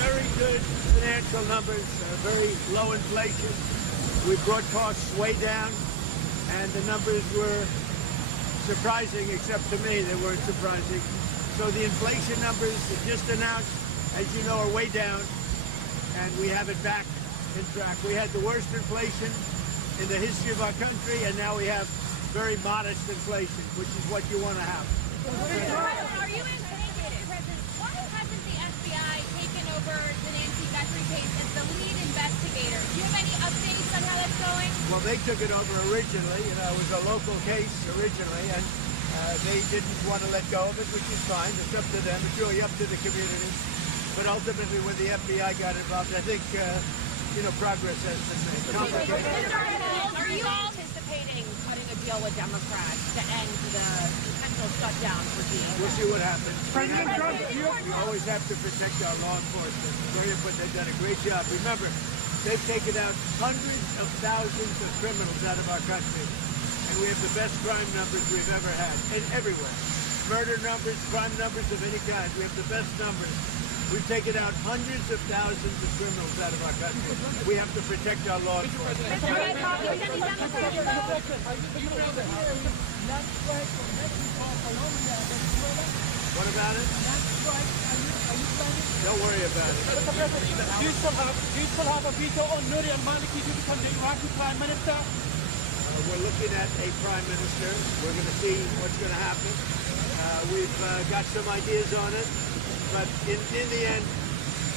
very good financial numbers, very low inflation. We brought costs way down, and the numbers were surprising, except to me, they weren't surprising. So the inflation numbers that just announced, as you know, are way down, and we have it back in track. We had the worst inflation in the history of our country, and now we have very modest inflation, which is what you want to have. Are you anticipating, President, why hasn't the FBI taken over the Nancy Guthrie case as the lead investigator? Do you have any updates on how that's going? Well, they took it over originally. You know, it was a local case originally, and they didn't want to let go of it, which is fine. It's up to them. It's really up to the community. But ultimately, when the FBI got involved, I think, progress has been made. Are you anticipating cutting a deal with Democrats to end the potential shutdown for DOJ? We'll see what happens. President Trump, We always have to protect our law enforcement. But they've done a great job. Remember, they've taken out hundreds of thousands of criminals out of our country. And we have the best crime numbers we've ever had, and everywhere. Murder numbers, crime numbers of any kind. We have the best numbers. We've taken out hundreds of thousands of criminals out of our country. We have to protect our law enforcement. What about it? Don't worry about it. Do you still have a veto on Nouri al-Maliki to become the Iraqi Prime Minister? We're looking at a prime minister. We're going to see what's going to happen. We've got some ideas on it. But in the end,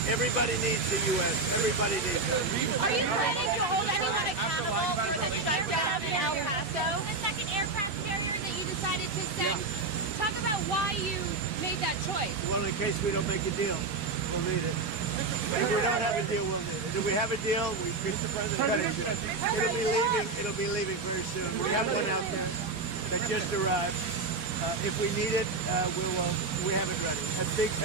everybody needs the U.S. Everybody needs it. Are you planning to hold anyone accountable for the shutdown in El Paso? The second aircraft carrier that you decided to send? Talk about why you made that choice. Well, in case we don't make a deal, we'll need it. If we don't have a deal, we'll need it. If we have a deal, we reach the president. It'll be leaving very soon. We have one out there that just arrived. If we need it, we have it ready.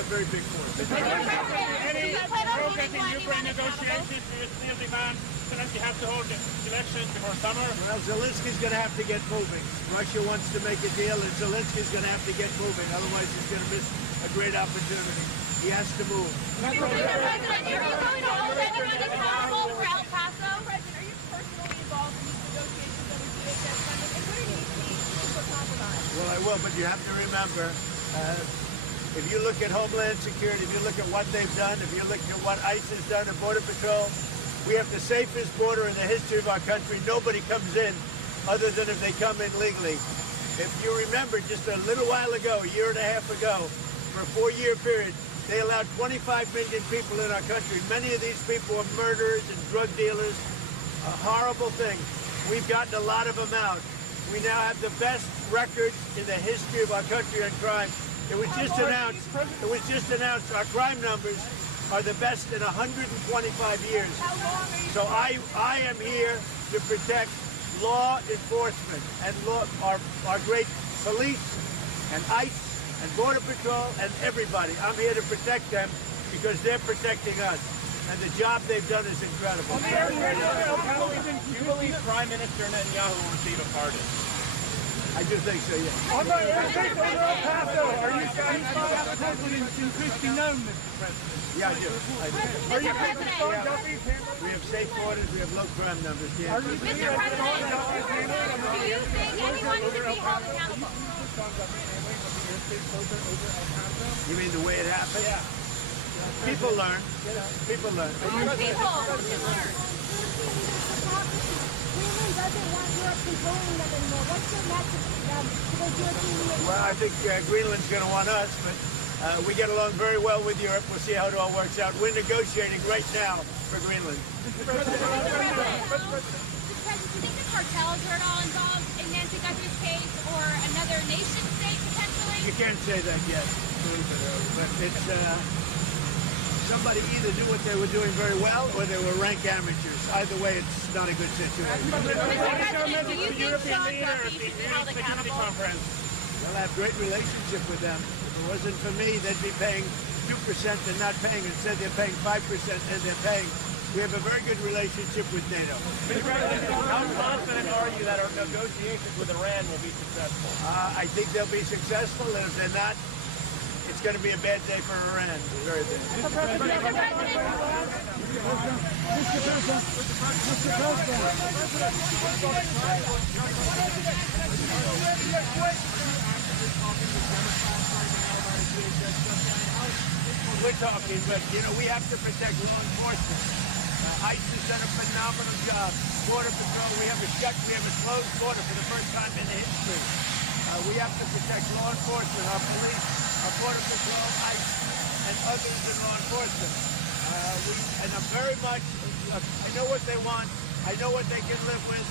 A very big force. Any progress in Ukraine negotiations with still demand Zelensky has to hold the election before summer? Well, Zelensky's going to have to get moving. Russia wants to make a deal, and Zelensky's going to have to get moving. Otherwise, he's going to miss a great opportunity. He has to move. Are you going to hold anyone accountable for El Paso? President, are you personally involved in these negotiations over DHS funding? And where do you see for compromise? Well, I will, but you have to remember, if you look at Homeland Security, if you look at what they've done, if you look at what ICE has done at Border Patrol, we have the safest border in the history of our country. Nobody comes in other than if they come in legally. If you remember, just a little while ago, a year and a half ago, for a 4-year period, they allowed 25 million people in our country. Many of these people are murderers and drug dealers, a horrible thing. We've gotten a lot of them out. We now have the best records in the history of our country on crime. It was just announced our crime numbers are the best in 125 years. So I am here to protect law enforcement and our great police and ICE and Border Patrol and everybody. I'm here to protect them because they're protecting us. And the job they've done is incredible. Do you believe Prime Minister Netanyahu will receive a pardon? I do think so, yeah. On the airspace over El Paso, are you satisfied increasingly known, Mr. President? Yeah, I do. Are you We have safe borders, we have low crime numbers. Yeah. Mr. President, do you think anyone should be held accountable? You mean the way it happened? Yeah. People learn. People learn. More people should learn. Greenland doesn't want Europe controlling them anymore. What's your message to them? To those European Union? Well, I think Greenland's going to want us, but we get along very well with Europe. We'll see how it all works out. We're negotiating right now for Greenland. Mr. President, do you think the cartels are at all involved in Nancy Guthrie's case or another nation state potentially? You can't say that yet, but it's somebody either knew what they were doing very well or they were rank amateurs. Either way, it's not a good situation. Mr. President, do you think Sean Duffy should be held accountable? Well, I have a great relationship with them. If it wasn't for me, they'd be paying 2% and not paying. Instead, they're paying 5% and they're paying. We have a very good relationship with NATO. Mr. President, how confident are you that our negotiations with Iran will be successful? I think they'll be successful, and if they're not, it's going to be a bad day for Iran. Very bad. Mr. President, We're talking, but we have to protect law enforcement. ICE has done a phenomenal job. Border Patrol, we have a closed border for the first time in history. We have to protect law enforcement, our police, our Border Patrol, ICE, and others in law enforcement. And I'm very much, I know what they want. I know what they can live with.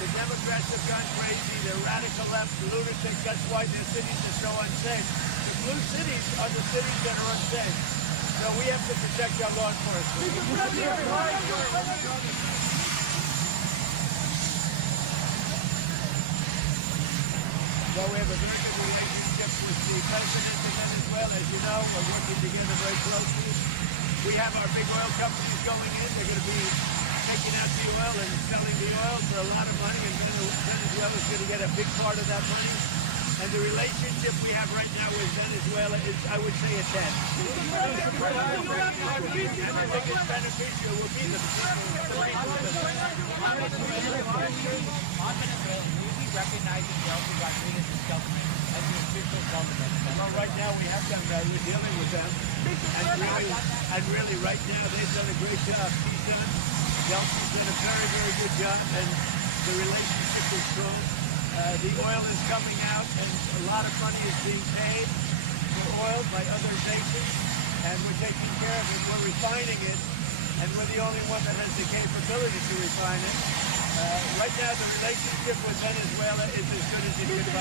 The Democrats have gone crazy. They're radical left, lunatics. That's why their cities are so unsafe. The blue cities are the cities that are unsafe. So we have to protect our law enforcement. Well, we have a very good relationship with the president of Venezuela. As you know, we're working together very closely. We have our big oil companies going in. They're going to be taking out the oil and selling the oil for a lot of money, and Venezuela is going to get a big part of that money. And the relationship we have right now with Venezuela is, I would say, a 10. And I think it's beneficial. Will be the recognizing Delta Rodriguez's government as the official government. Well, right now we have done that. We're dealing with them. And really, right now, they've done a great job. Delta's done a very, very good job, and the relationship is strong. The oil is coming out, and a lot of money is being paid for oil by other nations, and we're taking care of it. We're refining it, and we're the only one that has the capability to refine it. Right now, the relationship with Venezuela is as good as it can be.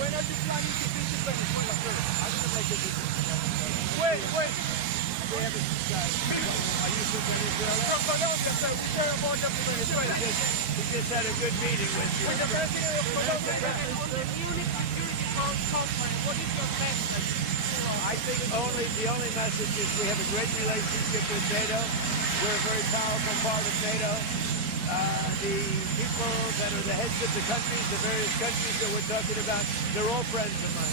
When are you planning to visit Venezuela first? How do you make a visit? Wait. Are you from Venezuela? From Colombia, sir. We are born up in Venezuela. We just had a good meeting with you. With the president of Colombia, on the conference, what is your message? I think the only message is we have a great relationship with NATO. We're a very powerful part of NATO. The people that are the heads of the countries, the various countries that we're talking about, they're all friends of mine.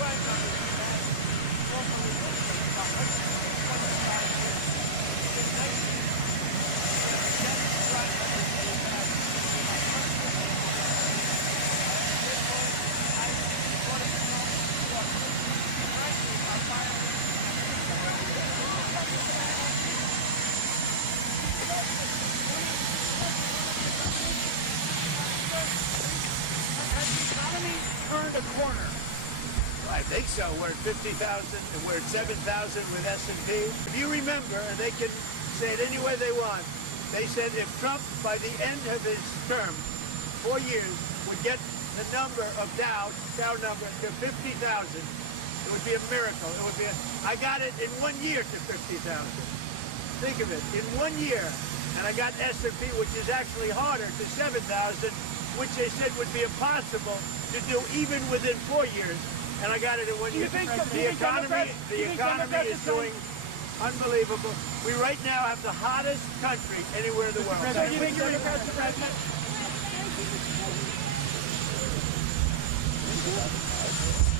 prime minister that formally rules the republic, what the start is. In 19 the prime minister is that my country I think what is known what frankly are violent has the economy turned a corner? I think so. We're at 50,000 and we're at 7,000 with S&P. If you remember, and they can say it any way they want, they said if Trump, by the end of his term, 4 years, would get the number of Dow number to 50,000, it would be a miracle. It would be I got it in 1 year to 50,000. Think of it, in 1 year. And I got S&P, which is actually harder, to 7,000, which they said would be impossible to do even within 4 years. And I got it in 1 year. The economy is doing unbelievable. We right now have the hottest country anywhere in the world. So do you think you're Democrats the president? Thank you.